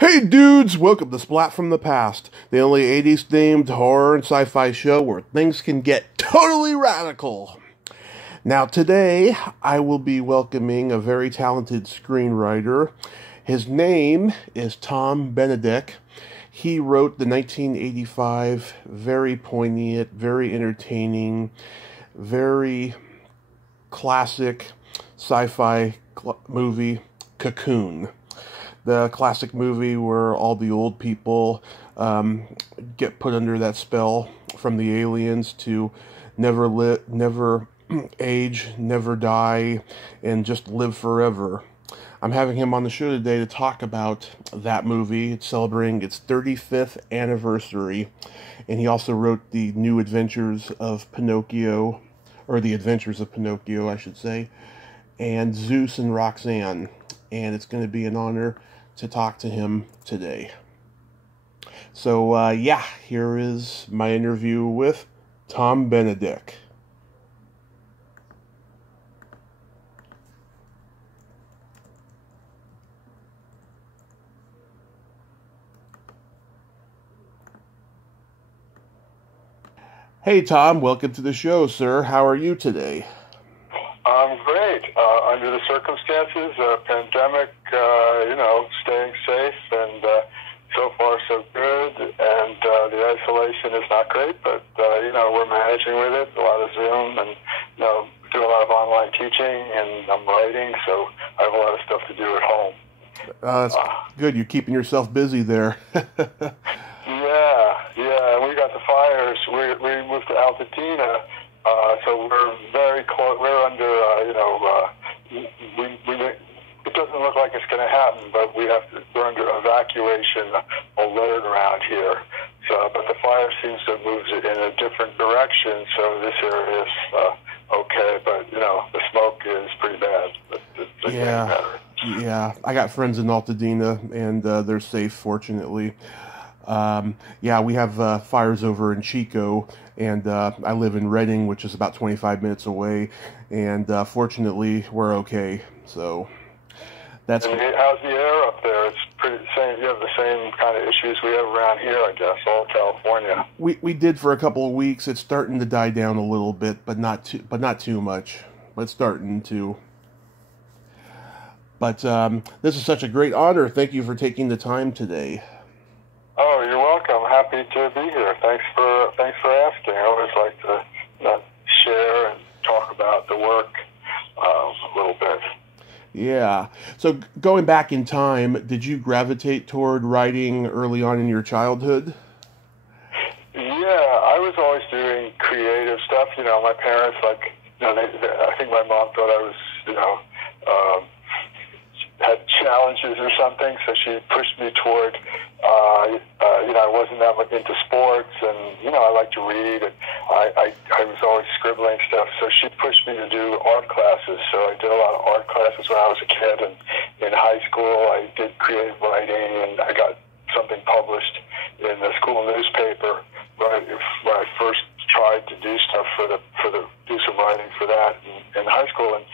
Hey dudes, welcome to Splat from the Past, the only 80s themed horror and sci-fi show where things can get totally radical. Now today, I will be welcoming a very talented screenwriter. His name is Tom Benedek. He wrote the 1985 very poignant, very entertaining, very classic sci-fi movie, Cocoon. The classic movie where all the old people get put under that spell from the aliens to never age, never die, and just live forever. I'm having him on the show today to talk about that movie. It's celebrating its 35th anniversary, and he also wrote the new Adventures of Pinocchio, or the Adventures of Pinocchio, I should say, and Zeus and Roxanne. And it's going to be an honor to talk to him today. So, here is my interview with Tom Benedek. Hey, Tom, welcome to the show, sir. How are you today? I'm great. Under the circumstances, pandemic, staying safe, and so far so good. And the isolation is not great, but, we're managing with it. A lot of Zoom and, do a lot of online teaching, and I'm writing, so I have a lot of stuff to do at home. That's good. You're keeping yourself busy there. Yeah. We got the fires. We moved to Altadena. So we're very close. We're under, it doesn't look like it's going to happen, but we're under evacuation alert around here. So, but the fire seems to have moved it in a different direction. So this area is okay, but the smoke is pretty bad. Yeah. I got friends in Altadena, and they're safe, fortunately. We have fires over in Chico, and I live in Redding, which is about 25 minutes away, and fortunately, we're okay. So that's. And how's the air up there? It's pretty same. You have the same kind of issues we have around here, I guess, all of California. We did for a couple of weeks. It's starting to die down a little bit, but not too much. But it's starting to. But this is such a great honor. Thank you for taking the time today. Oh, you're welcome. Happy to be here. Thanks for asking. I always like to share and talk about the work a little bit. Yeah. So going back in time, did you gravitate toward writing early on in your childhood? Yeah, I was always doing creative stuff. My parents, I think my mom thought I was, had challenges or something, so she pushed me toward, I wasn't that much into sports, and, I like to read, and I was always scribbling stuff, so she pushed me to do art classes, so I did a lot of art classes when I was a kid, and in high school I did creative writing, and I got something published in the school newspaper when I first tried to do stuff do some writing for that in high school, and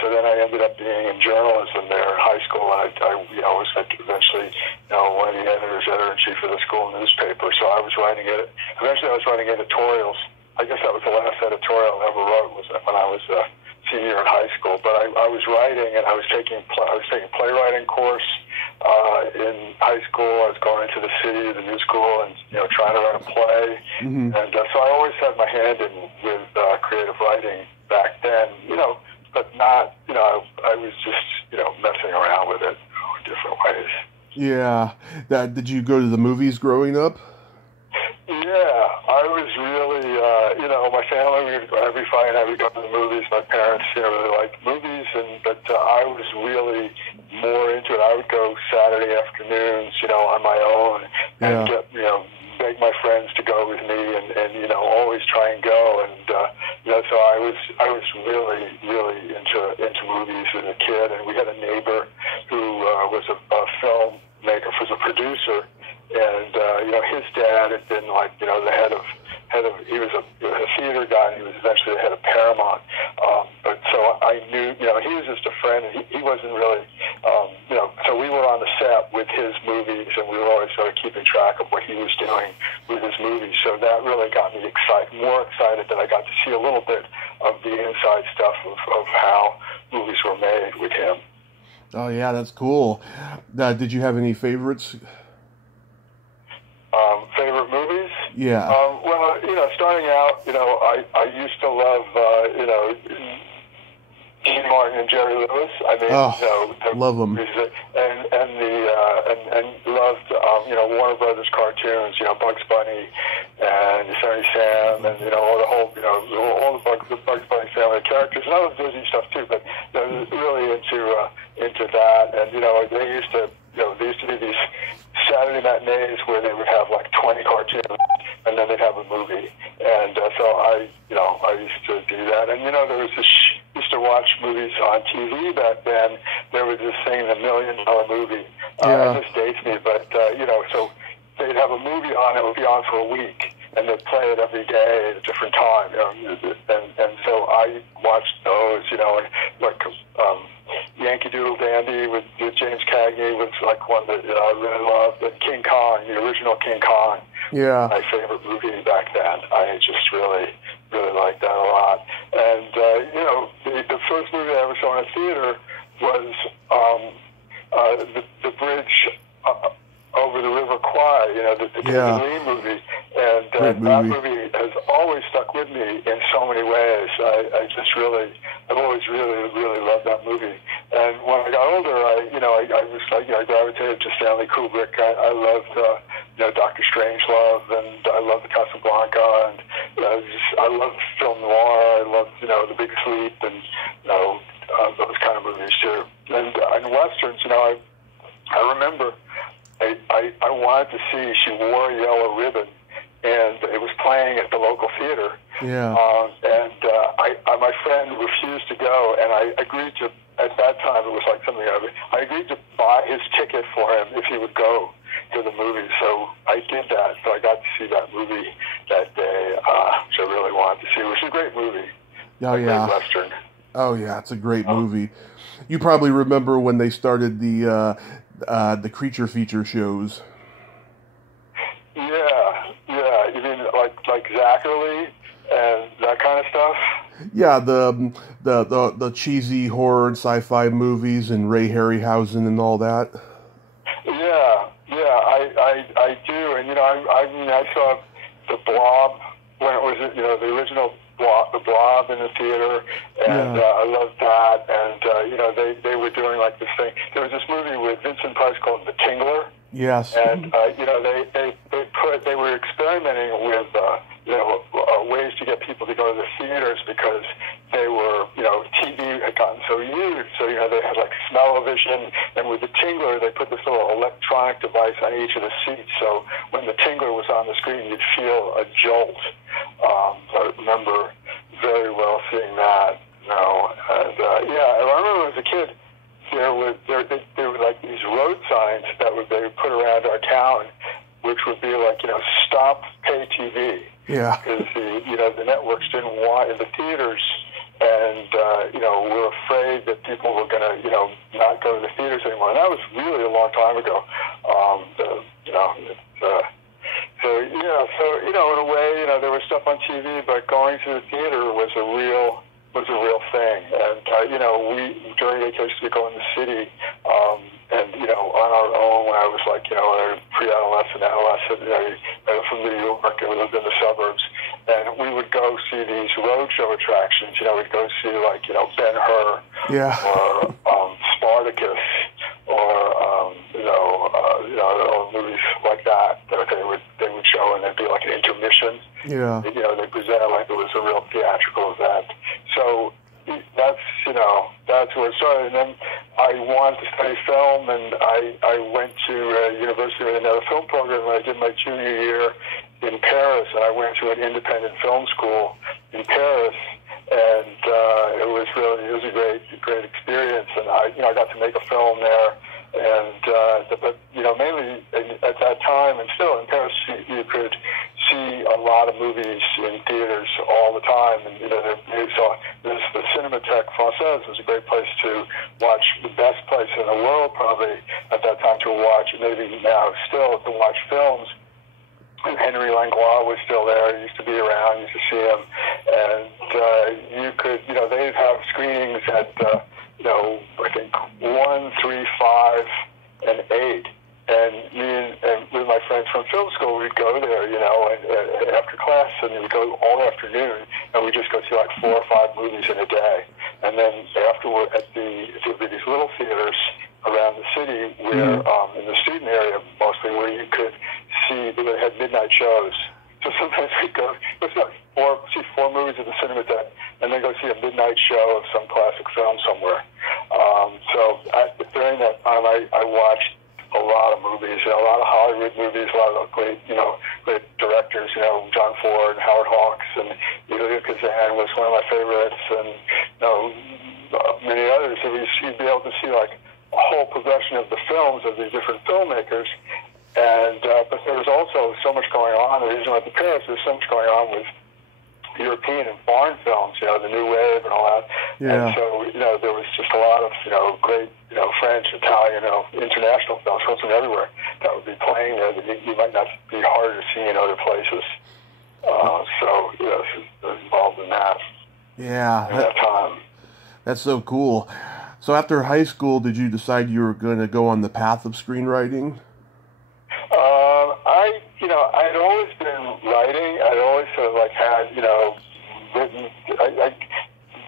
so then I ended up being in journalism there in high school, and I was eventually one of the editor-in-chief of the school newspaper. So I was writing it. Eventually, I was writing editorials. I guess that was the last editorial I ever wrote was when I was a senior in high school. But I was writing, and I was taking a playwriting course in high school. I was going into the city, the new school, and trying to write a play. Mm-hmm. And so I always had my hand in with creative writing back then. But not. I was just messing around with it in different ways. Yeah. Did you go to the movies growing up? Yeah, I was really, my family, every Friday night we go to the movies. My parents, really liked movies, but I was really more into it. I would go Saturday afternoons, on my own, and get, beg my friends to go with me, and always try and go, and so I was really, really into movies as a kid, and we had a neighbor who was a filmmaker, was a producer. And, his dad had been the head of he was a theater guy, and he was eventually the head of Paramount. But so I knew, you know, he was just a friend, and he wasn't really, you know, so we were on the set with his movies, and we were always sort of keeping track of what he was doing with his movies. So that really got me more excited that I got to see a little bit of the inside stuff of how movies were made with him. Oh yeah, that's cool. Did you have any favorites? Favorite movies? Yeah. Well, you know, starting out, you know, I used to love, you know, Dean Martin and Jerry Lewis. I mean, you know, love them. And loved, you know, Warner Brothers cartoons. You know, Bugs Bunny and Yosemite Sam, and you know, all the Bugs Bunny family characters. And I love Disney stuff too, but you know, really into that. And you know, there used to be these Saturday matinees where they would have like 20 cartoons, and then they'd have a movie. And so I used to do that. And you know, there was this used to watch movies on TV back then. There was this thing, The $1 Million Movie. This dates me, but you know, so they'd have a movie on. It would be on for a week, and they'd play it every day at a different time. You know, and so I watched those. You know, and like Yankee Doodle Dandy with James Cagney was like one that I really loved. And King Kong, the original King Kong. Yeah. My favorite movie back then. I just really liked that a lot. And you know, the first movie I ever saw in a theater was the Bridge Over the River Kwai. You know, the Lee movie. And that movie has always stuck with me in so many ways. I've always really loved that movie. And when I got older, I gravitated to Stanley Kubrick. I loved, you know, Dr. Strangelove, and I loved Casablanca, and I loved film noir. I loved, you know, The Big Sleep, and you know, those kind of movies too. And westerns, you know, I remember I wanted to see She Wore a Yellow Ribbon, and it was playing at the local theater. Yeah. My friend refused to go, and I agreed to. At that time, it was like something I agreed to buy his ticket for him if he would go to the movie. So I did that. So I got to see that movie that day, which I really wanted to see. It was a great movie. Oh yeah. Great Western. Oh yeah, it's a great movie. You probably remember when they started the creature feature shows. Yeah. You mean like Zachary and that kind of stuff? Yeah, the cheesy horror and sci-fi movies and Ray Harryhausen and all that. Yeah, I do, and you know, I saw The Blob when it was, you know, the original Blob, The Blob in the theater, and I loved that. And you know, they were doing like this thing. There was this movie with Vincent Price called The Tingler. Yes. And you know, they were experimenting with you know, ways to get people to go to the theaters because they were, you know, TV had gotten so huge. So, you know, they had like smell-o-vision, and with the Tingler, they put this little electronic device on each of the seats. So when the Tingler was on the screen, you'd feel a jolt. I remember very well seeing that. You know, and I remember as a kid, there were like these road signs that they would put around our town, which would be like, you know, stop pay TV. Yeah. Because the networks didn't want in the theaters, and you know, were afraid that people were going to, you know, not go to the theaters anymore. And that was really a long time ago. So you know, in a way, you know, there was stuff on TV, but going to the theater was a real thing. And you know, we during vacations we go in the city. And, you know, on our own, when I was like, you know, pre-adolescent, adolescent, you know, from New York, and we lived in the suburbs, and we would go see these roadshow attractions. You know, we'd go see, like, you know, Ben-Hur, or Spartacus, or, you know, movies like that they would show, and there'd be like an intermission. Yeah. You know, they present it like it was a real theatrical event. So that's where it started. And then I wanted to study film, and I went to university with another film program, and I did my junior year in Paris, and I went to an independent film school in Paris, and it was a great experience, and I got to make a film there, and but you know, mainly at that time, and still in Paris, you could see a lot of movies in theaters all the time, and so there's the Cinémathèque Française was a great place to watch, the best place in the world probably at that time to watch, maybe now still to watch films. And Henry Langlois was still there. He used to be around. Used to see him, and you could, they'd have screenings at, I think 1, 3, 5, and 8. And me and with my friends from film school, we'd go there, and after class, and we'd go all afternoon, and we'd just go see like 4 or 5 movies in a day. And then afterward, there'd be these little theaters around the city where, in the student area mostly, where you could see, they had midnight shows. So sometimes we'd go see 4 movies at the Cinémathèque, and then go see a midnight show of some classic film somewhere. During that time, I watched a lot of movies, a lot of Hollywood movies, a lot of great directors, John Ford, Howard Hawks, and Elia Kazan was one of my favorites, and many others. So you'd be able to see like a whole progression of the films of these different filmmakers. And but there was also so much going on. The reason I went to Paris, there's so much going on with European and foreign films, the New Wave and all that. Yeah. And so, there was just a lot of, great, French, Italian, international films from everywhere that would be playing there that you might not be harder to see in other places. I was involved in that. Yeah. At that time. That's so cool. So after high school, did you decide you were going to go on the path of screenwriting? I'd always been writing. I'd always sort of had, written. I'd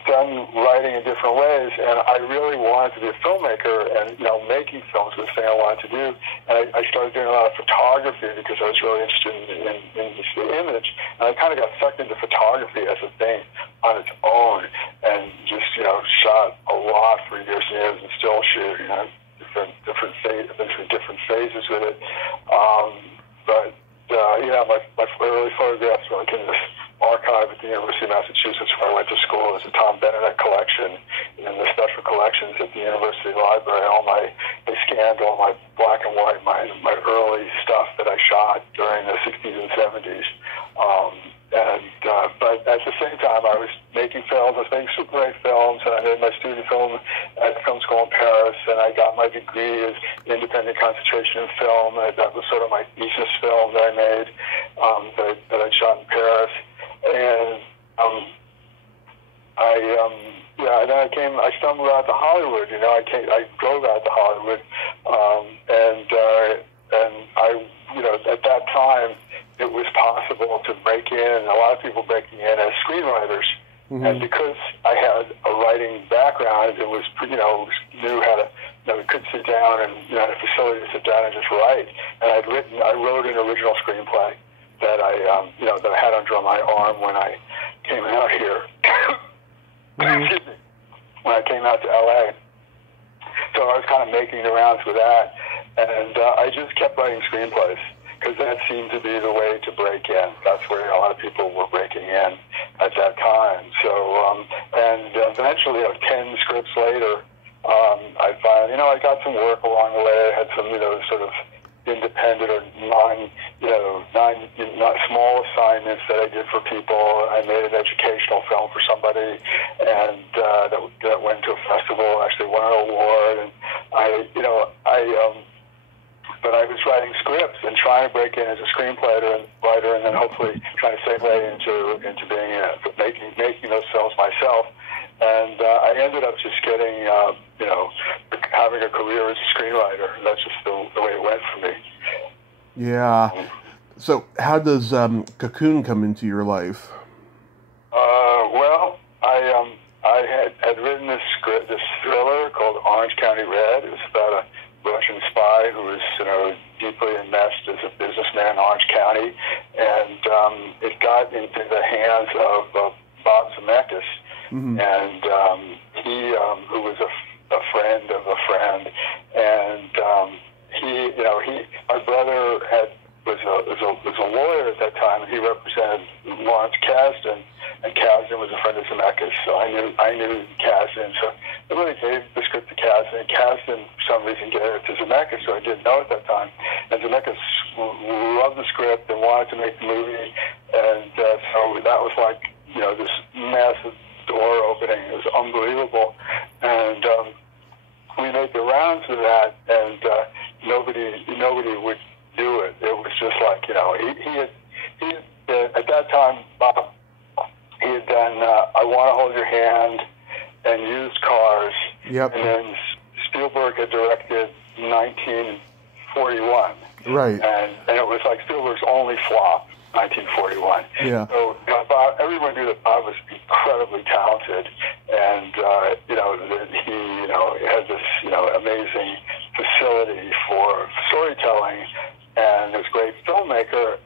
done writing in different ways, and I really wanted to be a filmmaker, and making films was the thing I wanted to do. And I started doing a lot of photography because I was really interested in the image, and I kind of got sucked into photography as a thing on its own, and just shot a lot for years and years, and still shoot different phases with it. My early photographs were like in this archive at the University of Massachusetts where I went to school. There's a Tom Benedek collection and the special collections at the University Library. They scanned all my black and white, my early stuff that I shot during the 60s and 70s. But at the same time, I was making films. I was making Super 8 films, and I made my student film at film school in Paris, and I got my degree as independent concentration in film. And that was sort of my thesis film that I made, that I shot in Paris. And then I stumbled out to Hollywood. I drove out to Hollywood, at that time, it was possible to break in, a lot of people breaking in as screenwriters. Mm-hmm. And because I had a writing background, it was, knew how to, could sit down and, had a facility to sit down and just write. And I wrote an original screenplay that I had under my arm when I came out here. Mm-hmm. Excuse me. When I came out to LA. So I was kind of making the rounds with that. And I just kept writing screenplays, because that seemed to be the way to break in. That's where a lot of people were breaking in at that time. So, and eventually, 10 scripts later, I found, I got some work along the way. I had some, sort of independent or not small assignments that I did for people. I made an educational film for somebody, and that went to a festival, actually won an award. And but I was writing scripts and trying to break in as a screenwriter, and then hopefully trying to segue into being making those films myself. And I ended up just getting, having a career as a screenwriter. That's just the way it went for me. Yeah. So how does Cocoon come into your life? Well, I had written this thriller called Orange County Red. It was about a Russian spy who was, deeply enmeshed as a businessman in Orange County, and it got into the hands of Bob Zemeckis, mm-hmm. and he, who was a friend of a friend, and my brother was a lawyer at that time, and he represented Lawrence Kasdan, and Kasdan was a friend of Zemeckis, so I knew Kasdan, so I really gave the script to Kasdan, and Kasdan, for some reason, gave it to Zemeckis, so I didn't know at that time, and Zemeckis loved the script and wanted to make the movie, and do it. It was just like, he had at that time, Bob, he had done I Want to Hold Your Hand and Used Cars. Yep. And then Spielberg had directed 1941. Right. And it was like Spielberg's only flop, 1941. Yeah. So Bob, everyone knew that Bob was incredibly talented, and that he had this amazing facility for storytelling, and was a great filmmaker.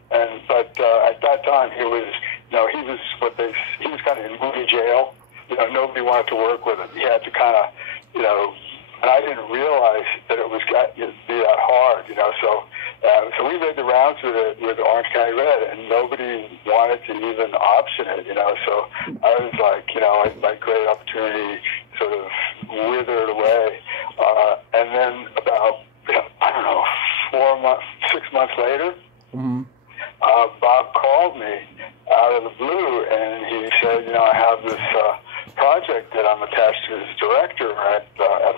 But at that time he was he was kind of in movie jail. Nobody wanted to work with him. He had to kind of and I didn't realize that it was got to be that hard, So we made the rounds with Orange County Red, and nobody wanted to even option it, So I was like, my great opportunity sort of withered away. And then about, 6 months later, Bob called me out of the blue, and he said, I have this project that I'm attached to as director at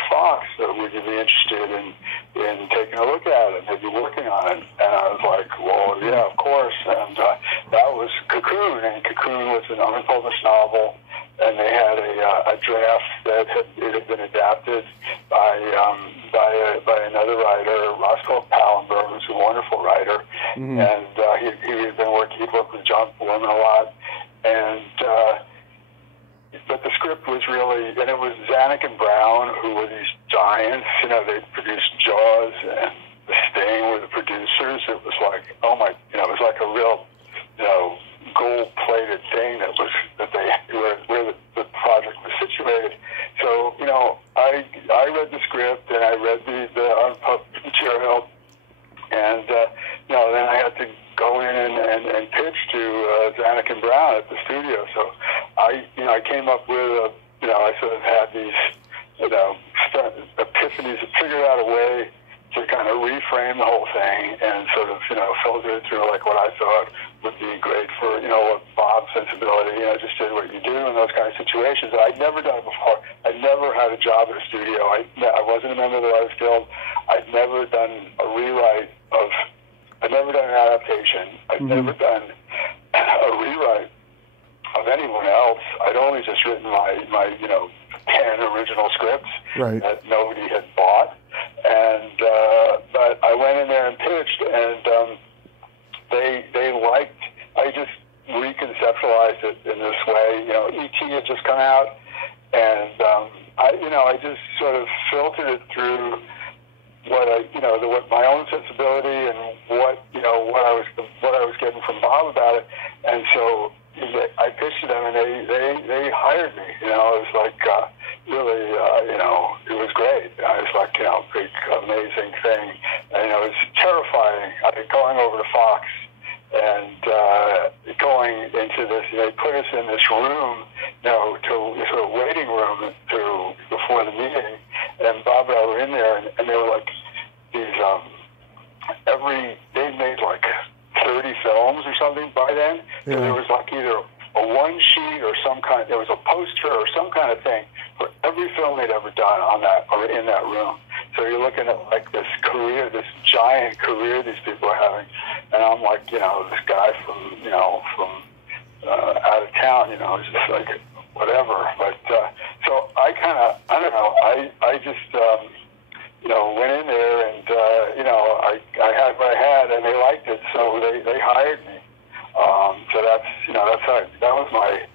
Fox. So would you be interested in taking a look at it, maybe working on it? And I was like, well, yeah, of course. And that was Cocoon, and Cocoon was an unpublished novel, and they had a draft that had been adapted by another writer, Roscoe Pallenberg, who's a wonderful writer, and he'd worked with John Foreman a lot, and but the script was really, and it was Zanuck and Brown, who were these giants. They produced Jaws, and The Sting were the producers. It was like, it was like a real, gold-plated thing where the project was situated. So, I read the script, and I read the unpublished material, and then I had to go in and pitch to Zanuck and Brown at the studio. So I came up with I sort of had these epiphanies, figured out a way to kind of reframe the whole thing and sort of filter it through like what I thought would be great for what Bob's sensibility. Just did what you do in those kind of situations. I'd never done it before. I'd never had a job at a studio. I wasn't a member of the Writers Guild. I'd never done a rewrite of. I'd never done an adaptation. I'd never done a rewrite of anyone else. I'd only just written my 10 original scripts that nobody had bought. And but I went in there and pitched, and they liked. I just reconceptualized it in this way. E.T. had just come out, and I just sort of filtered it through what my own sensibility and what I was getting from Bob about it, and so I pitched to them, and they hired me. It was like really, it was great. I was like, big amazing thing, and it was terrifying. I mean, going over to Fox and going into this, they put us in this room, to sort of waiting room before the meeting, and Bob and I were in there, and they were like these they made like 30 films or something by then. Yeah. So there was like either a one sheet or there was a poster or some kind of thing for every film they'd ever done on that or in that room. So you're looking at like this giant career these people are having, and I'm like, this guy from out of town, it's just like whatever. But so I kind of, I don't know, I just went in there and I had what I had, and they liked it, so they hired me. So that's how that was my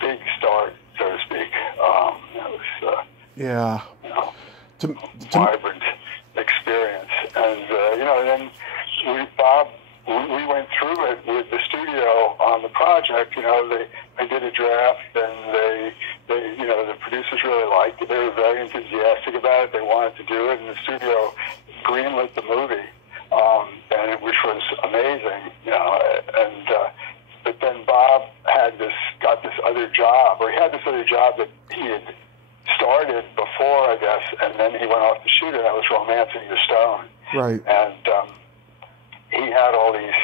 big start, so to speak. It was vibrant experience, and then we went through it with the studio on the project. They did a draft, and the producers really liked it. They were very enthusiastic about it. They wanted to do it, and the studio greenlit the movie, which was amazing. But then Bob got this other job, or he had this other job that he had started before, I guess, and then he went off to shoot it. That was Romancing the Stone. Right. And he had all these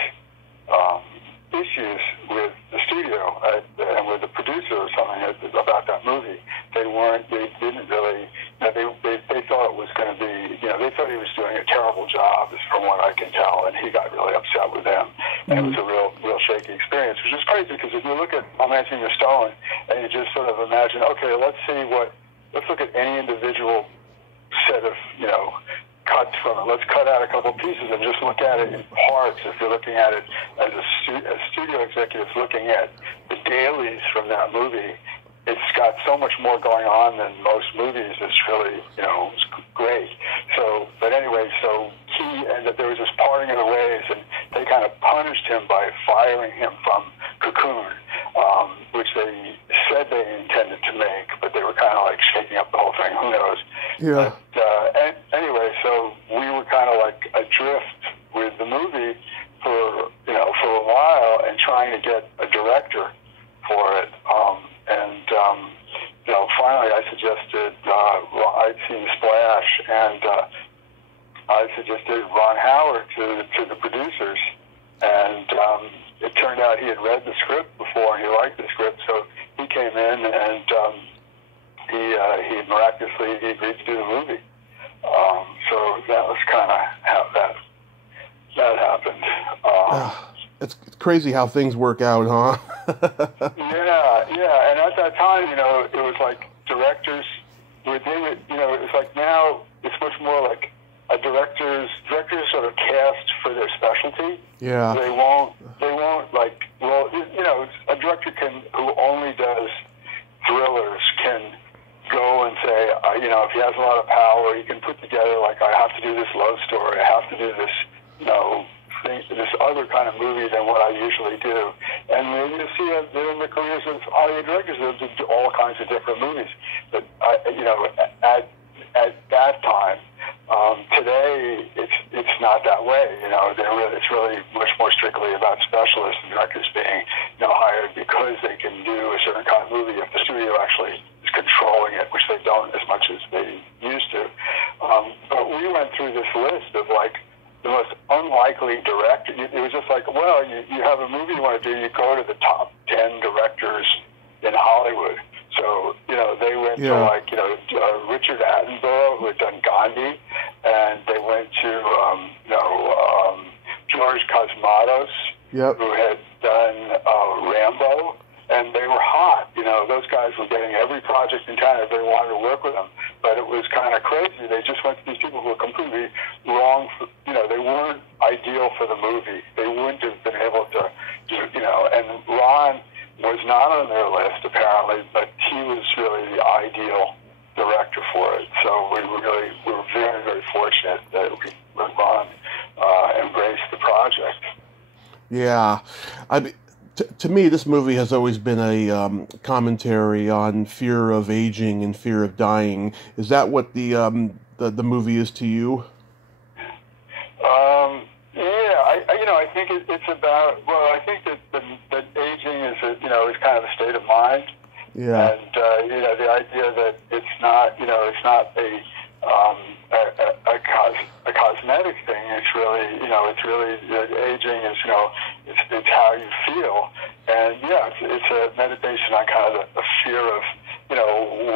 issues with the studio and with the producer or something about that movie. They didn't really, they thought it was going to be, they thought he was doing a terrible job, from what I can tell. and he got really upset with them. And it was a real shaky experience, which is crazy because if you look at Romancing the Stone and you just sort of imagine, okay, let's look at any individual set of, cuts from it. Let's cut out a couple pieces and just look at it in parts. If you're looking at it as studio executives looking at the dailies from that movie, it's got so much more going on than most movies. It's really, it's great. So, but anyway, there was this parting of the ways, and they kind of punished him by firing him from Cocoon, which they said they intended to make, but they were kind of like shaking up the whole thing. Who knows? Yeah. But anyway, so we were kind of like adrift with the movie for a while and trying to get a director for it. Finally I suggested, I'd seen Splash, and I suggested Ron Howard to the producers, and it turned out he had read the script before and he liked the script, so he came in and he miraculously agreed to do the movie. So that was kind of how that happened. It's crazy how things work out, huh? Yeah, and at that time, it was like directors it was like now it's much more like directors sort of cast for their specialty. Yeah. They won't like, well, a director who only does thrillers can go and say, if he has a lot of power, he can put together, like, I have to do this love story, I have to do this, this other kind of movie than what I usually do. And you see that in the careers of Hollywood directors, they do all kinds of different movies. But, at that time, today, it's not that way. It's really much more strictly about specialists and directors being, hired because they can do a certain kind of movie if the studio actually is controlling it, which they don't as much as they used to. But we went through this list of, like, the most unlikely director. It was just like, well, you have a movie you want to do, you go to the top 10 directors in Hollywood. So, they went to, like, Richard Attenborough, who had done Gandhi, and they went to, George Cosmatos, who had done Rambo, and they were hot. Those guys were getting every project in town. Everybody wanted to work with them. But it was kind of crazy. They just went to these people who were completely wrong. They weren't ideal for the movie. They wouldn't have been able to do, and Ron was not on their list, apparently, but he was really the ideal director for it. So we were very, very fortunate that Ron embraced the project. Yeah. To me, this movie has always been a commentary on fear of aging and fear of dying. Is that what the movie is to you? I think it's about. Well, I think that aging is is kind of a state of mind. Yeah. And the idea that it's not a cosmetic thing. It's really aging is it's how you feel, and it's a meditation on kind of the fear of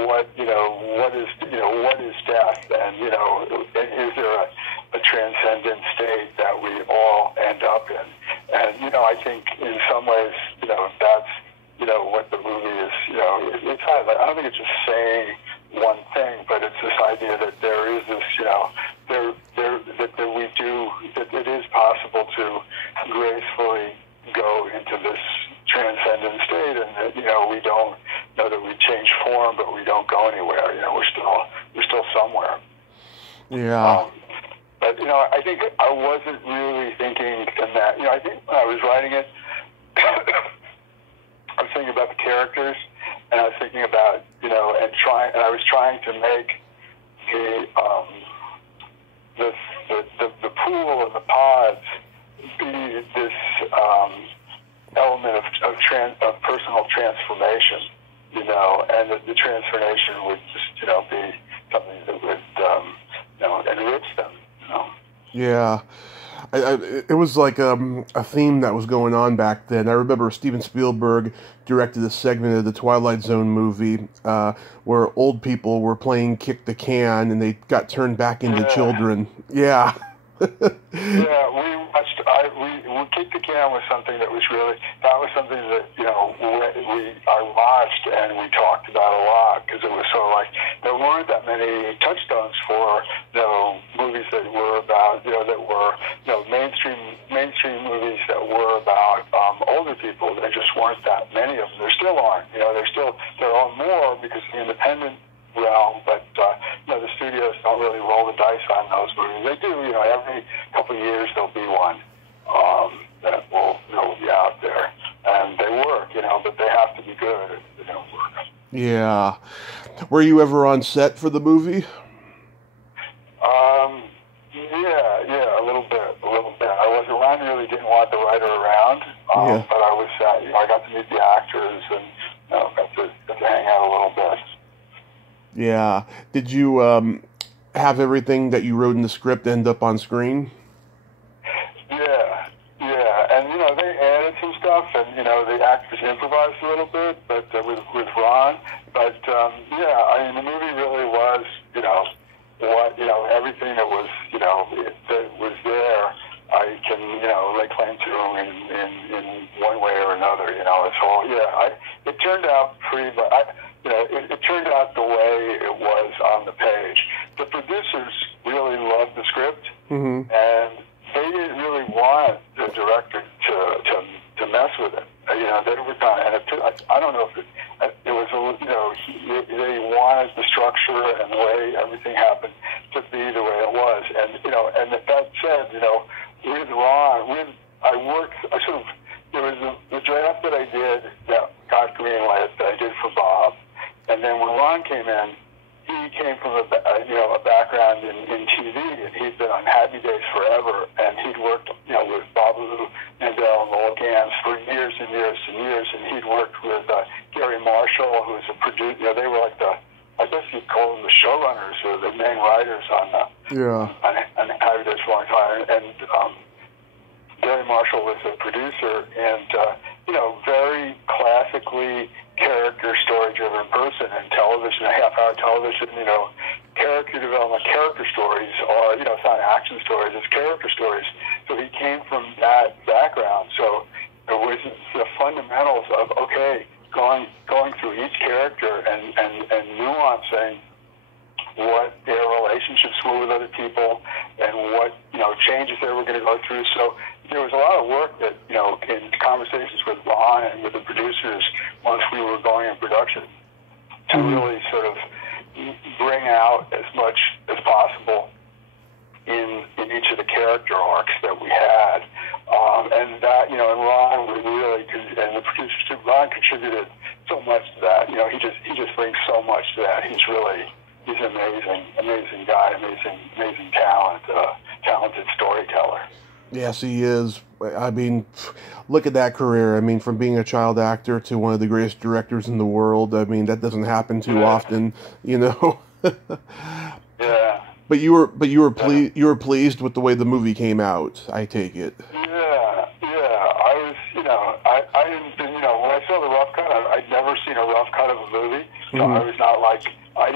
what is death, and is there a transcendent state that we all end up in, and I think in some ways that's what the movie is. It's kind of, I don't think it's just saying one thing, but it's this idea that there is this, that it is possible to gracefully go into this transcendent state, and that we don't know that we change form, but we don't go anywhere. We're still somewhere. Yeah. But I think I wasn't really thinking in that. I think when I was writing it, I was thinking about the characters, and I was thinking about, and I was trying to make the pool and the pods be this element of personal transformation, and that the transformation would just, be something that would, enrich them, Yeah. It was like a theme that was going on back then. I remember Steven Spielberg directed a segment of the Twilight Zone movie where old people were playing kick the can and they got turned back into children. Yeah. Yeah, we watched. We Kick the Can was something that was something that I watched and we talked about a lot because it was sort of like there weren't that many touchstones for movies that were about that were mainstream movies that were about older people. There just weren't that many of them. There still aren't. There are more because of the independent realm, but the studios don't really roll the dice on those movies. They do, every couple of years there'll be one that will be out there, and they work, but they have to be good. They don't work. Yeah. Were you ever on set for the movie? Yeah, a little bit. I was around, really didn't want the writer around, but I was, I got to meet the actors and got to hang out a little bit. Yeah. Did you have everything that you wrote in the script end up on screen? Yeah, and they added some stuff, and the actors improvised a little bit, but with Ron. But the movie really was, everything that was, that was there. I can, lay claim to in one way or another. It turned out pretty much. It turned out the way it was on the page. The producers really loved the script, and they didn't really want the director to mess with it. They were kind of, and I don't know if it was they wanted the structure and the way everything happened to be the way it was. And and that said, with Ron, there was the draft that I did that got greenlit that I did for Bob. And then when Ron came in, he came from a background in TV, and he'd been on Happy Days forever, and he'd worked with Babu Mandel and Lowell Gans for years and years and years, and he'd worked with Gary Marshall, who was a producer. They were like I guess you'd call them the showrunners or the main writers on Happy Days for a long time, and Gary Marshall was a producer, and very classically character story-driven person in television, half-hour television. Character development, character stories are, it's not action stories, it's character stories. So he came from that background. So it was the fundamentals of going through each character and nuancing what their relationships were with other people and what changes they were going to go through. So there was a lot of work that in conversations with Ron and with the producers once we were going in production to really sort of bring out as much as possible in each of the character arcs that we had, and that and Ron really and the producers too. Ron contributed so much to that. He just brings so much to that. He's an amazing guy, amazing talent, talented storyteller. Yes, he is. I mean, look at that career. I mean, from being a child actor to one of the greatest directors in the world. I mean, that doesn't happen too often, Yeah. But you were pleased with the way the movie came out, I take it. Yeah. I was, I didn't, when I saw the rough cut, I'd never seen a rough cut of a movie, so I was not like, I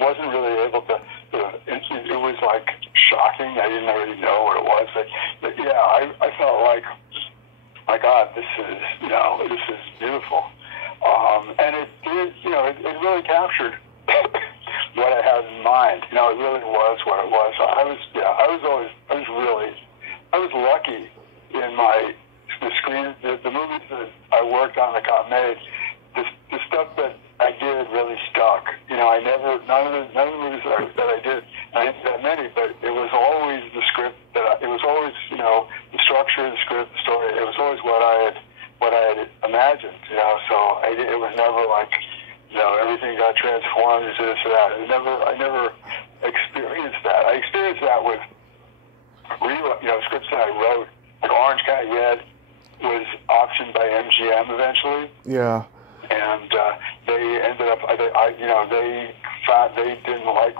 wasn't really able to. It was like shocking. I didn't really know what it was, but I felt like, my God, this is beautiful, and it did. It really captured what I had in mind. It really was what it was. I was lucky in the movies that I worked on that got made. The stuff that I did really stuck. None of the movies that I did, I didn't do that many, but it was always the script it was always, the structure of the script, the story. It was always what I had imagined, so it was never like, everything got transformed into this or that. I never experienced that. I experienced that with scripts that I wrote. Like Orange County Red was optioned by MGM eventually. Yeah. And they ended up, they didn't like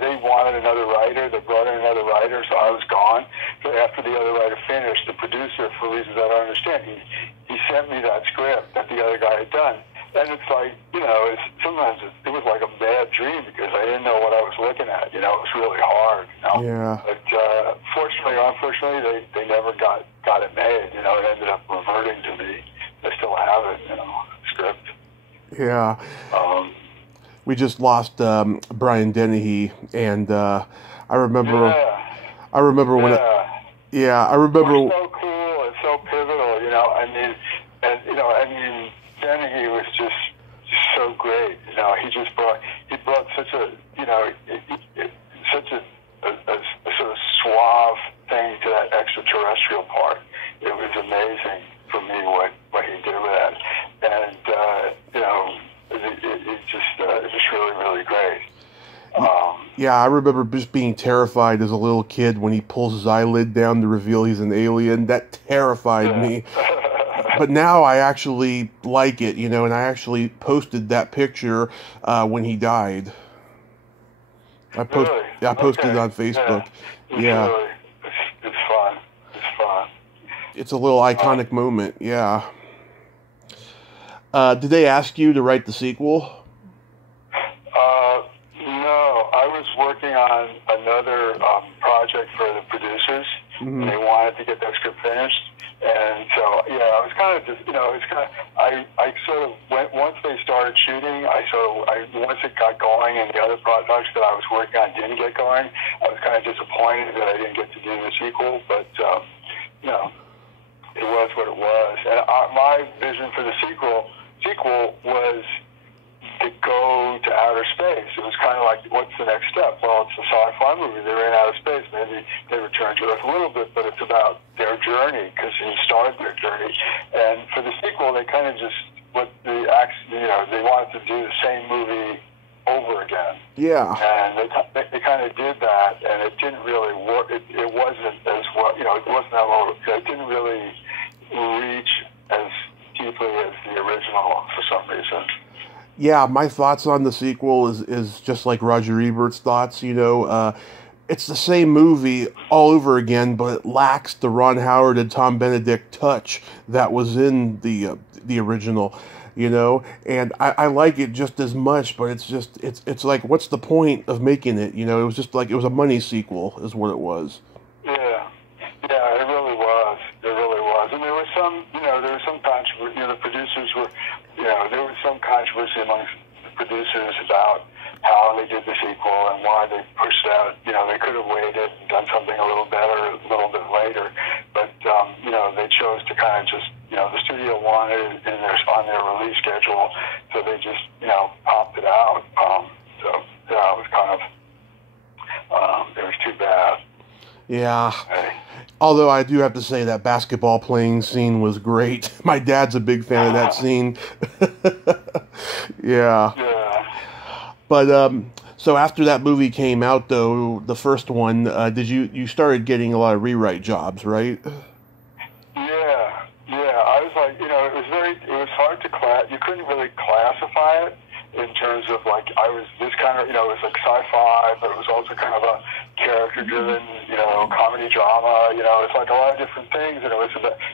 they wanted another writer. They brought in another writer, so I was gone. So after the other writer finished, the producer, for reasons I don't understand, he sent me that script that the other guy had done. And it's like, sometimes it was like a bad dream because I didn't know what I was looking at. It was really hard. Yeah. But fortunately or unfortunately, they never got it made. It ended up reverting to me. I still have it, script. Yeah. We just lost Brian Dennehy, and I remember. Yeah. I remember when. I remember. It was so cool and so pivotal. Dennehy was just so great. He brought such a sort of suave thing to that extraterrestrial part. It was amazing for me what he did with that, and it was just really, really great. Yeah, I remember just being terrified as a little kid when he pulls his eyelid down to reveal he's an alien. That terrified me. But now I actually like it, and I actually posted that picture when he died. I posted it on Facebook. Yeah. Really, it's fun. It's fun. It's a little iconic moment, yeah. Did they ask you to write the sequel? No, I was working on another project for the producers, and they wanted to get that script finished. And so, I was kind of just, I sort of went, once they started shooting, once it got going and the other projects that I was working on didn't get going, I was kind of disappointed that I didn't get to do the sequel, but, it was what it was. And my vision for the sequel was to go to outer space. It was kind of like, what's the next step? Well, it's a sci-fi movie. They're in outer space. Maybe they return to Earth a little bit, but it's about their journey because he started their journey. And for the sequel, they kind of just they wanted to do the same movie over again. Yeah. And they kind of did that, and it didn't really work. It wasn't as well. It wasn't that well. It didn't really reach as deeply as the original for some reason. Yeah, my thoughts on the sequel is just like Roger Ebert's thoughts. It's the same movie all over again, but it lacks the Ron Howard and Tom Benedek touch that was in the original. And I like it just as much, but it's like, what's the point of making it? It was just like, it was a money sequel, is what it was. Yeah, it really was. It really was, and there was some controversy. The producers were. There was some controversy amongst the producers about how they did the sequel and why they pushed out. They could have waited and done something a little better a little bit later, but they chose to kind of just the studio wanted it on their release schedule, so they just popped it out. It was kind of it was too bad. Yeah. Although I do have to say that basketball playing scene was great. My dad's a big fan of that scene. Yeah. But so after that movie came out, though, the first one, you started getting a lot of rewrite jobs, right? Yeah. I was like, it was hard to you couldn't really classify it in terms of like, I was this kind of, it was like sci-fi, but it was also kind of a character-driven, comedy drama, it's like a lot of different things, and it was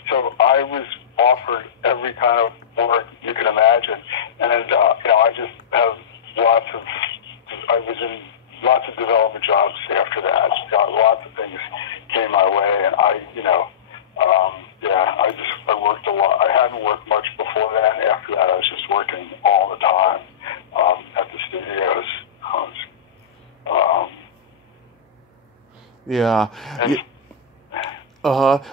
so I was offered every kind of work you can imagine, and I just have I was in lots of development jobs after that. Lots of things came my way, and I worked a lot. I hadn't worked much before that, and after that I was just working all the time at the studios. Yeah.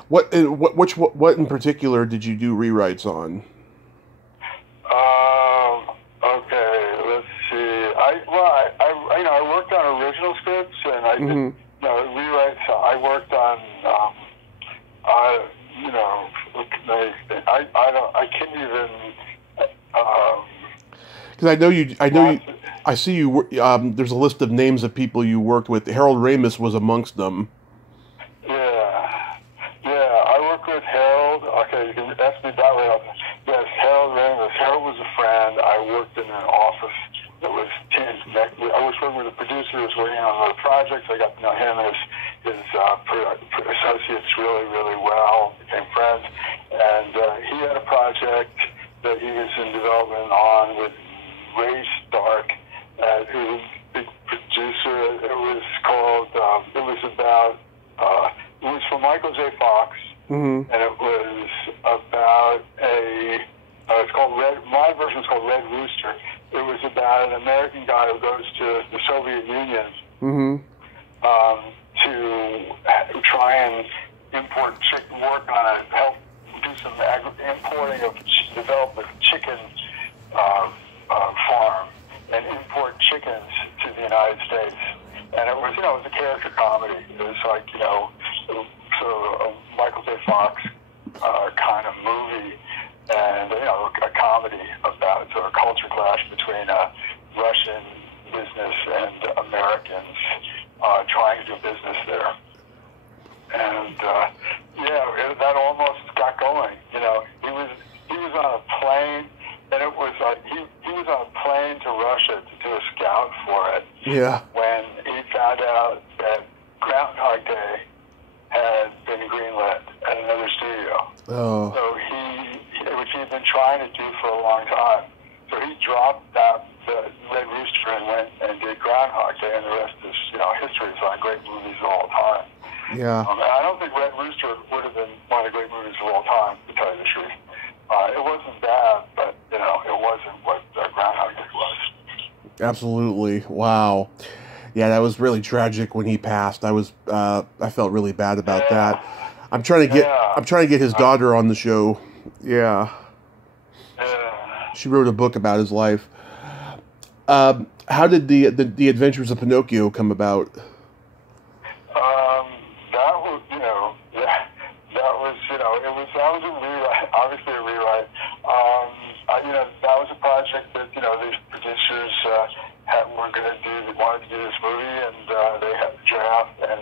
What in particular did you do rewrites on? Okay, let's see. I worked on original scripts, and I did rewrites. I worked on I can't even. Because I see you. There's a list of names of people you worked with. Harold Ramis was amongst them. Yeah. I worked with Harold. Okay, you can ask me that way. Yes, Harold Ramis. Harold was a friend. I worked in an office that was I was working with a producer who was working on another project. So I got to know him and his associates really, really well. Became friends, and he had a project that he was in development on with Ray Stark, who was a big producer. It was called, it was for Michael J. Fox, and it was about it's called my version is called Red Rooster. It was about an American guy who goes to the Soviet Union to try and work on help do some importing of develop a chicken farm and import chickens to the United States. And it was, it was a character comedy. It was like, sort of a Michael J. Fox kind of movie, and a comedy about sort of culture clash between Russian business and Americans trying to do business there. And that almost got going. He was on a plane, and it was like he was on a plane to Russia to do a scout for it. Yeah. When he found out that Groundhog Day had been greenlit at another studio. Oh. So which he had been trying to do for a long time. So he dropped the Red Rooster and went and did Groundhog Day, and the rest is history. It's one of the great movies of all time. Yeah. And I don't think Red Rooster would have been one of the great movies of all time, to tell you the truth. It wasn't bad, but it wasn't what Groundhog Day was. Absolutely. Wow. Yeah, that was really tragic when he passed. I felt really bad about that. I'm trying to get his daughter on the show. Yeah. She wrote a book about his life. How did the Adventures of Pinocchio come about? That was a rewrite, obviously a rewrite. That was a project that these producers wanted to do this movie, and they had a draft, and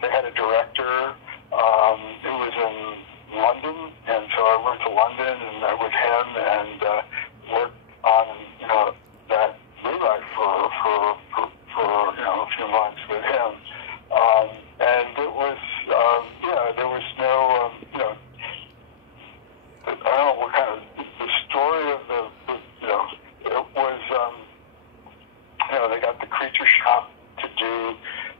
they had a director who was in London, and so I went to London and met with him and worked on that rewrite for a few months with him, and it was there was no I don't know what kind of the story of it was they got the creature shop to do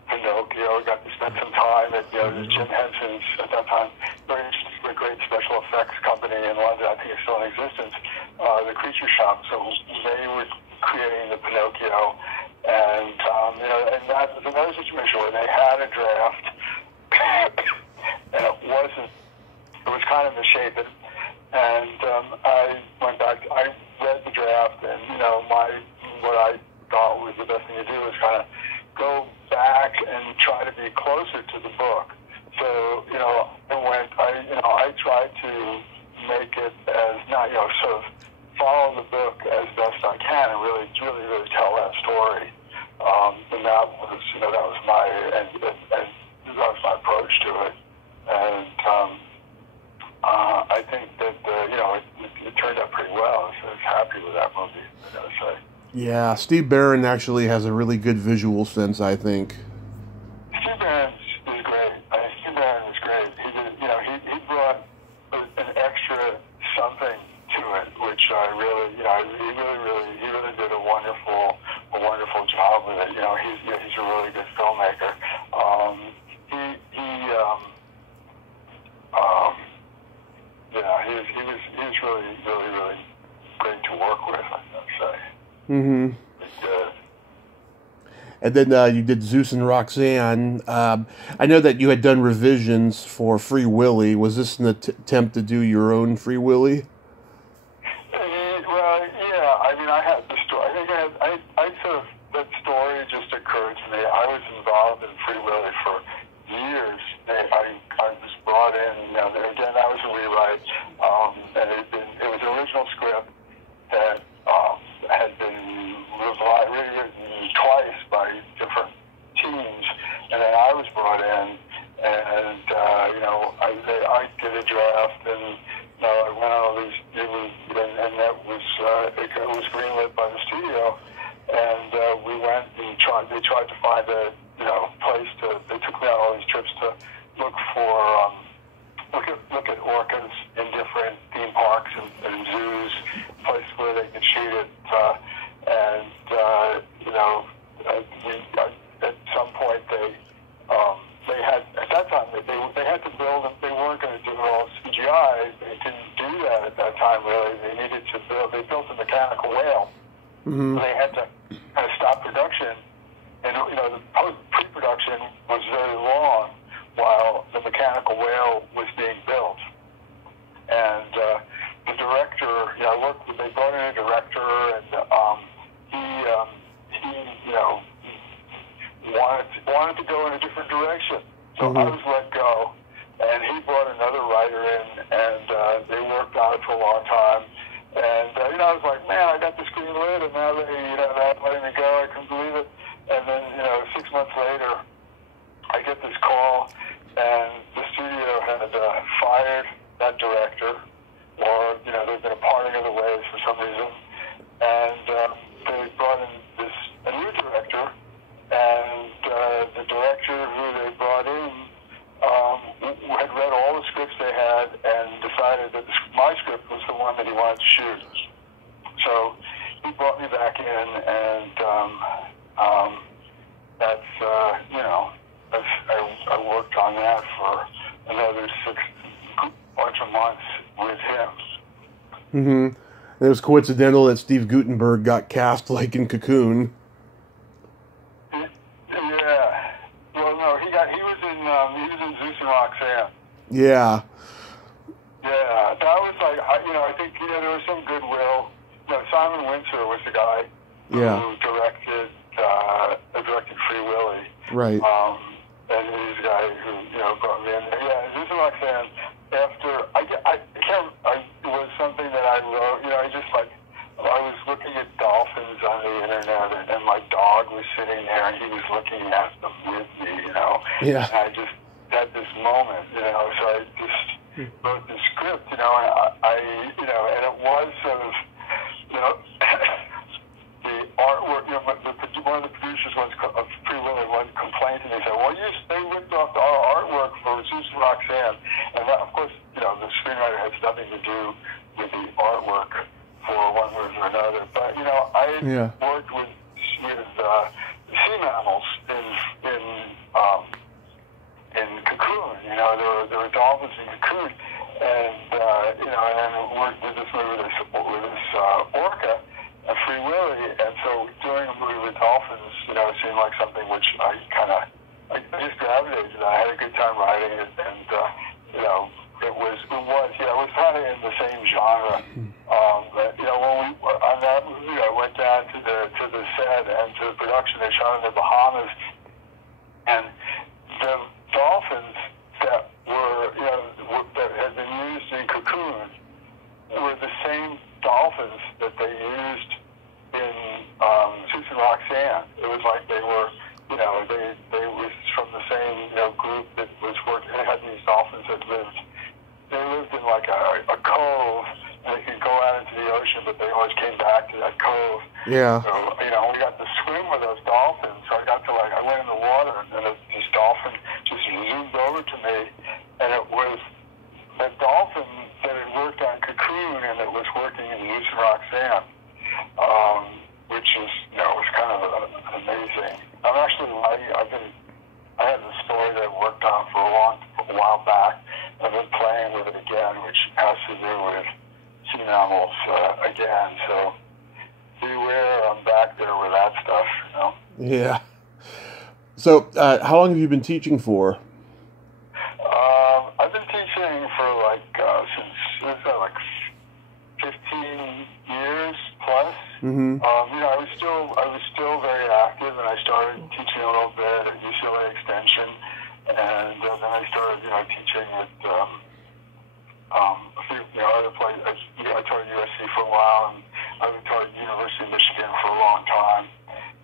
Pinocchio. Got to spend some time at the Jim Henson's at that time a great special effects company in London. I think it's still in existence. The creature shop. So they were creating the Pinocchio, and and that was another situation where they had a draft, and it was kind of misshapen. And I went back. I read the draft, and what I thought was the best thing to do was kind of go back and try to be closer to the book. So I tried to make it as sort of follow the book as best I can, and really tell that story. And that was my approach to it. And I think that it turned out pretty well. So I was happy with that movie, I gotta say. Yeah, Steve Barron actually has a really good visual sense, I think. Steve Barron is great. Steve Barron is great. He did, he brought an extra something to it, which I really, he really did a wonderful job with it. He's a really good filmmaker. He was really great to work with, I'd say. Mm-hmm. And then you did Zeus and Roxanne. I know that you had done revisions for Free Willy. Was this an attempt to do your own Free Willy? Well, yeah. I mean, I had the story. I sort of, that story just occurred to me. I was involved in Free Willy for years. I was brought in, again, that was a rewrite. And it was an original script that had been rewritten twice by different teams, and then I was brought in, and I did a draft, and I went on all these, and that was it was greenlit by the studio, and we went and they tried to find a place to. They took me on all these trips to look for look at orcas in different theme parks and zoos, places where they could shoot it, at some point they had, at that time, they had to build, they weren't going to do it all CGI. They didn't do that at that time, really. They needed to they built a mechanical whale. Mm-hmm. So they had to kind of stop production. And, the pre-production was very long while the mechanical whale was being built. And the director, they brought in a director, and he wanted to go in a different direction. So I was let go, and he brought another writer in, and they worked on it for a long time. And, I was like, man, I got this green lit, and now they're letting me go. I couldn't believe it. And then, 6 months later, I get this call, and the studio had fired that director, or, there'd been a parting of the ways for some reason. And they brought in a new director, and the director who they brought in had read all the scripts they had and decided that my script was the one that he wanted to shoot. So he brought me back in, and I worked on that for another bunch of months with him. Mm-hmm. And it was coincidental that Steve Guttenberg got cast like in Cocoon. Yeah. Well, no, he was in Zeus and Roxanne. Yeah. Yeah, that was like, I think, there was some goodwill. Simon Windsor was the guy who directed Free Willy. Right. And he's the guy who, brought me in. Yeah, Zeus and Roxanne, it was something that I wrote, I was looking at dolphins on the internet, and my dog was sitting there, and he was looking at them with me, Yeah. And I just had this moment, so I just wrote the script, and it was sort of, the artwork, one of the producers of Free Willy was complaining. They said, well, they ripped off our artwork for Zeus and Roxanne. And that, of course, the screenwriter has nothing to do with the artwork for one reason or another. But, I had worked with sea mammals in Cocoon. There were dolphins in Cocoon. And, and then worked with this movie with this orca, Free Willy, and so doing a movie with dolphins, it seemed like something which I just gravitated to. I had a good time writing it, and it was kind of in the same genre. But when we on that movie, I went down to the set and to the production. They shot in the Bahamas, and the dolphins that were that had been used in Cocoon were the same dolphins that they used in Zeus and Roxanne. It was like they were, they was from the same, group that was working. They had these dolphins that lived in like a cove, and they could go out into the ocean, but they always came back to that cove. Yeah. So, we got to swim with those dolphins. So I went in the water, and this dolphin just zoomed over to me, and it was a dolphin that had worked on Cocoon, and it was working in Zeus and Roxanne, which is, was kind of amazing. I'm actually, I had a story that I worked on for a while back. I've been playing with it again, which has to do with sea mammals again. So beware, I'm back there with that stuff, Yeah. So, how long have you been teaching for? I've been teaching for since 15 years plus. Mm-hmm. I was still very active, and I started teaching a little bit at UCLA Extension, and then I started, teaching at a few other places. I taught at USC for a while, and I've been taught at University of Michigan for a long time.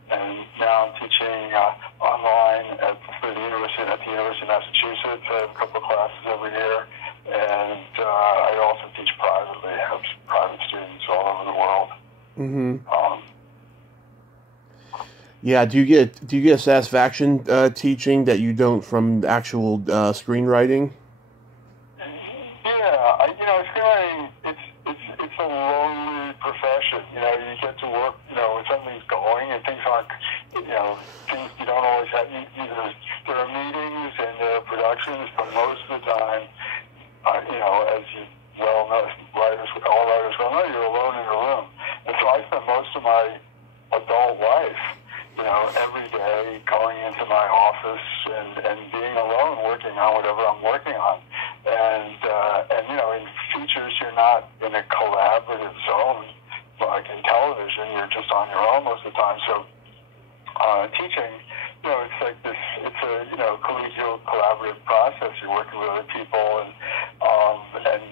And now I'm teaching online at the University of Massachusetts. I have a couple of classes every year, and I also teach privately. I have private students all over the world. Mm-hmm. Yeah. Do you get satisfaction teaching that you don't from actual screenwriting? most of the time, as you well know, all writers well know, you're alone in a room. And so I spent most of my adult life, every day going into my office and being alone, working on whatever I'm working on. And in features, you're not in a collaborative zone. Like in television, you're just on your own most of the time. So teaching, it's like this, it's a collegial collaborative process. You're working with other people and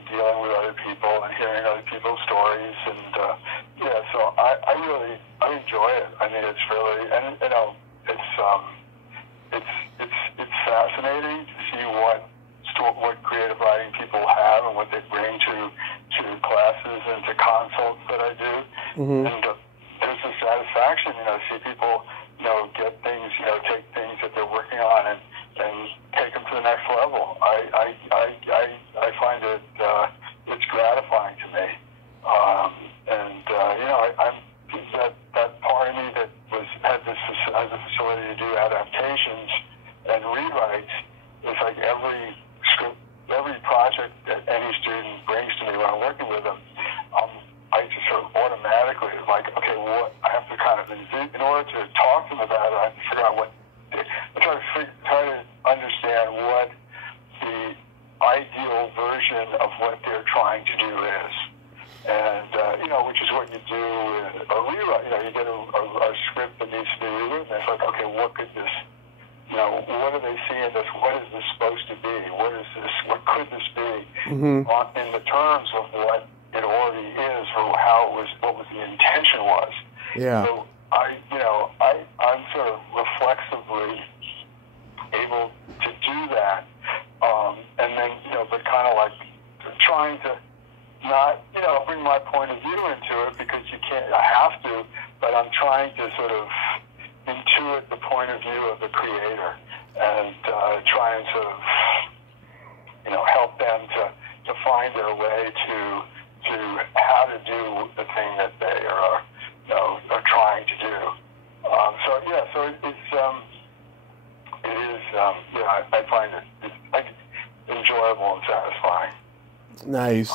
dealing with other people and hearing other people's stories. And so I enjoy it. I mean, it's really, and it's fascinating to see what creative writing people have and what they bring to classes and to consults that I do. Mm-hmm. And there's a satisfaction, see people, get things, take things that they're working on and take them to the next level. I find it, it's gratifying to me. That part of me that has a facility to do adaptations and rewrites, it's like every script, every project that any student brings to me when I'm working with them, I just sort of automatically like, okay, what I have to kind of, in order to talk to them about it, I have to figure out try to understand what the ideal version of what they're trying to do is. And, which is what you do in a rewrite. You get a script that needs to be rewritten. It's like, okay, what could this, what do they see in this? What is this supposed to be? What is this? What could this be? Mm-hmm. In the terms of what it already is, or what was the intention was. Yeah. So I'm sort of reflexively able to do that, and then but kind of like trying to not bring my point of view into it, because you can't. I have to, but I'm trying to sort of intuit the point of view of the creator and try and sort of help them to find their way to how to do the thing that they are trying to do. I find it enjoyable and satisfying. Nice.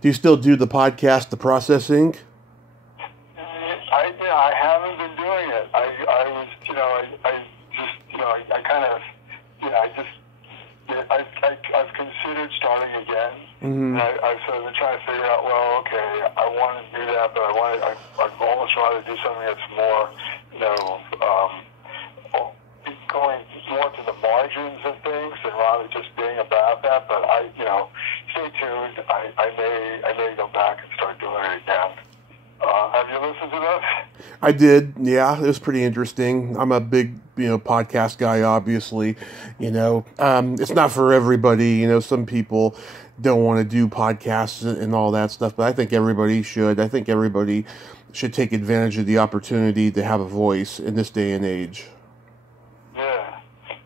Do you still do the podcast, The Processing? I haven't been doing it. I've considered starting again. Mm-hmm. And I've sort of been trying to figure out, well, okay, I want to do that, but I'd almost rather do something that's more, going more to the margins of things than rather just being about that. But stay tuned. I may go back and start doing it again. Have you listened to this? I did. Yeah, it was pretty interesting. I'm a big, podcast guy, obviously. It's not for everybody. Some people don't want to do podcasts and all that stuff, but I think everybody should. I think everybody should take advantage of the opportunity to have a voice in this day and age. Yeah,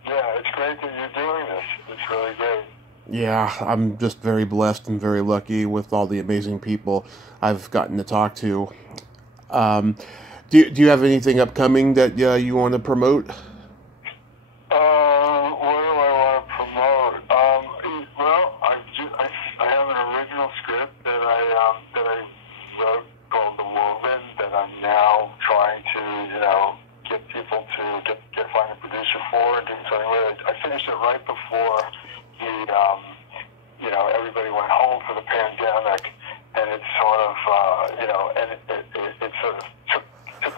it's great that you're doing this. It's really great. Yeah, I'm just very blessed and very lucky with all the amazing people I've gotten to talk to. Do you have anything upcoming that you want to promote? What do I want to promote? Well, I have an original script that I wrote called The Woven that I'm now trying to get people to find a producer for and do something with it. I finished it right before everybody went home for the pandemic, and it sort of, it sort of took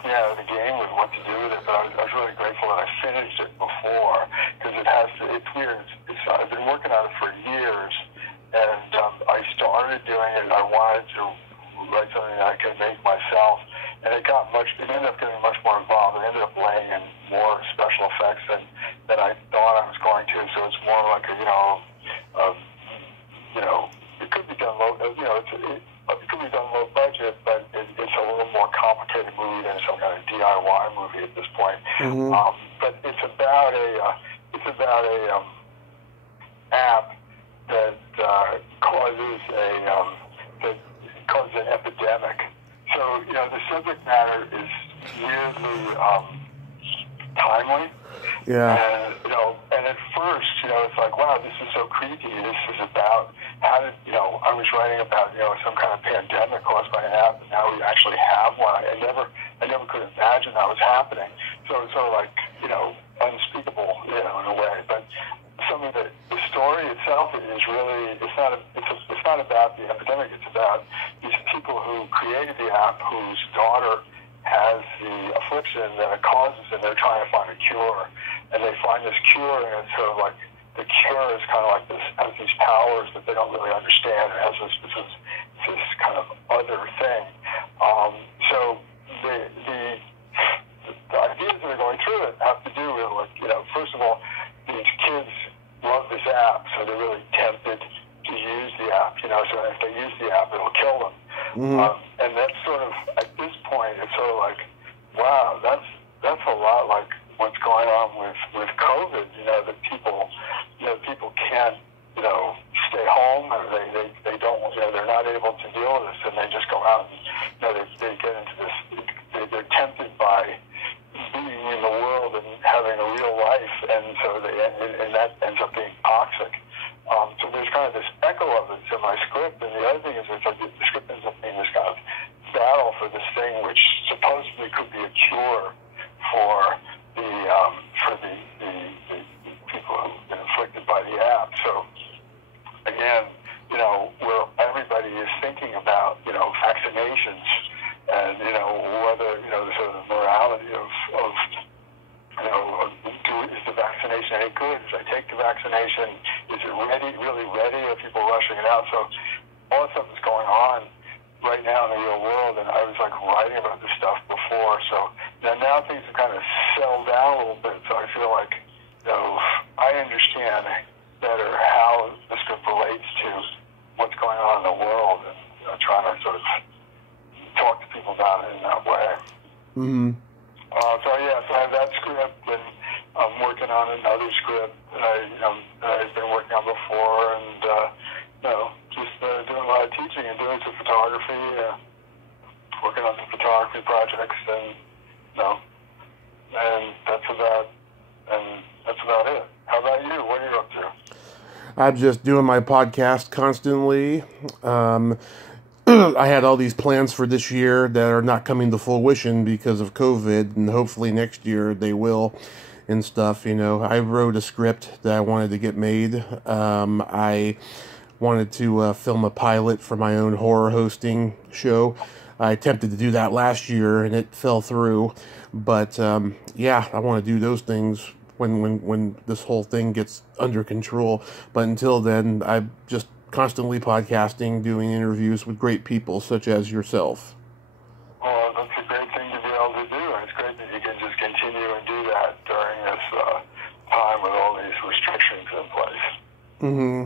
me out of the game with what to do with it. But I was really grateful that I finished it before, because it's weird. I've been working on it for years, and I started doing it. I wanted to write something that I could make myself, and it ended up getting much more involved. I ended up laying in more special effects than I thought I was going to. So it's more like it could be done low. It could be done low budget, but it's a little more complicated movie than some kind of DIY movie at this point. Mm-hmm. But it's about a app that causes an epidemic. So the subject matter is weirdly timely. Yeah. And at first, it's like, wow, this is so creepy. This is about how did, I was writing about, some kind of pandemic caused by an app, and now we actually have one. I never could imagine that was happening. So it's sort of like, unspeakable, in a way. But some of the story itself is really, it's not about the epidemic. It's about these people who created the app, whose daughter has the affliction that it causes, and they're trying to find a cure. And they find this cure, and it's sort of like the cure is kind of like this, has these powers that they don't really understand. It has this kind of other thing. So the ideas that are going through it have to do with, first of all, these kids love this app, so they're really tempted to use the app. So if they use the app, it'll kill them. And that's sort of, at this point, it's sort of like, wow, that's a lot like what's going on with COVID. That people can't, stay home, or they don't, they're not able to deal with this, and they just go out and, they get into this, they're tempted by being in the world and having a real life, and so and that ends up being toxic. So there's kind of this echo of it in my script, and the other thing is it's like the script ends up being this kind of battle for this thing which supposedly could be a cure for the people who've been afflicted by the app. So again, where everybody is thinking about vaccinations, and whether the sort of morality of is the vaccination any good? If I take the vaccination, is it really ready? Are people rushing it out? So all this stuff is going on right now in the real world, and I was like writing about this stuff before. So now things have kind of settled down a little bit. So I feel like I understand better how the script relates to what's going on in the world, and trying to sort of talk to people about it in that way. So I have that script, and I'm working on another script that I've been working on before, and just doing a lot of teaching and doing some photography, working on some photography projects, and and that's about it. How about you? What are you up to? I'm just doing my podcast constantly. I had all these plans for this year that are not coming to fruition because of COVID, and hopefully next year they will and stuff. I wrote a script that I wanted to get made. I wanted to film a pilot for my own horror hosting show. I attempted to do that last year and it fell through. But I want to do those things when this whole thing gets under control. But until then, I'm just constantly podcasting, doing interviews with great people such as yourself. Well, that's a great thing to be able to do, and it's great that you can just continue and do that during this time with all these restrictions in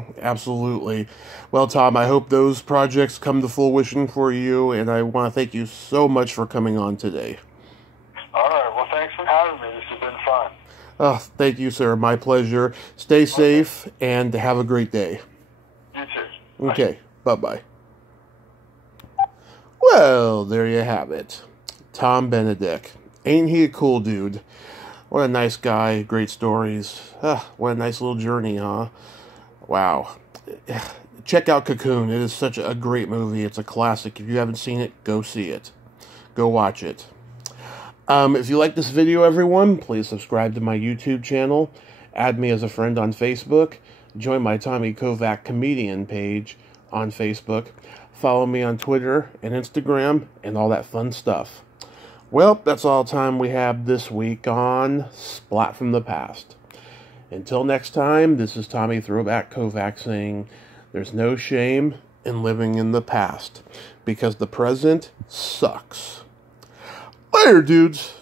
place. Absolutely. Well, Tom, I hope those projects come to fruition for you, and I want to thank you so much for coming on today. All right. Well, thanks for having me. This has been fun. Thank you, sir. My pleasure. Stay safe and have a great day. You too. Okay, bye-bye. Well, there you have it. Tom Benedek. Ain't he a cool dude? What a nice guy, great stories. What a nice little journey, huh? Wow. Check out Cocoon. It is such a great movie. It's a classic. If you haven't seen it, go see it. Go watch it. If you like this video, everyone, please subscribe to my YouTube channel. Add me as a friend on Facebook. Join my Tommy Kovac comedian page on Facebook. Follow me on Twitter and Instagram and all that fun stuff. Well, that's all the time we have this week on Splat from the Past. Until next time, this is Tommy Throwback Kovac saying, there's no shame in living in the past, because the present sucks. Later, dudes.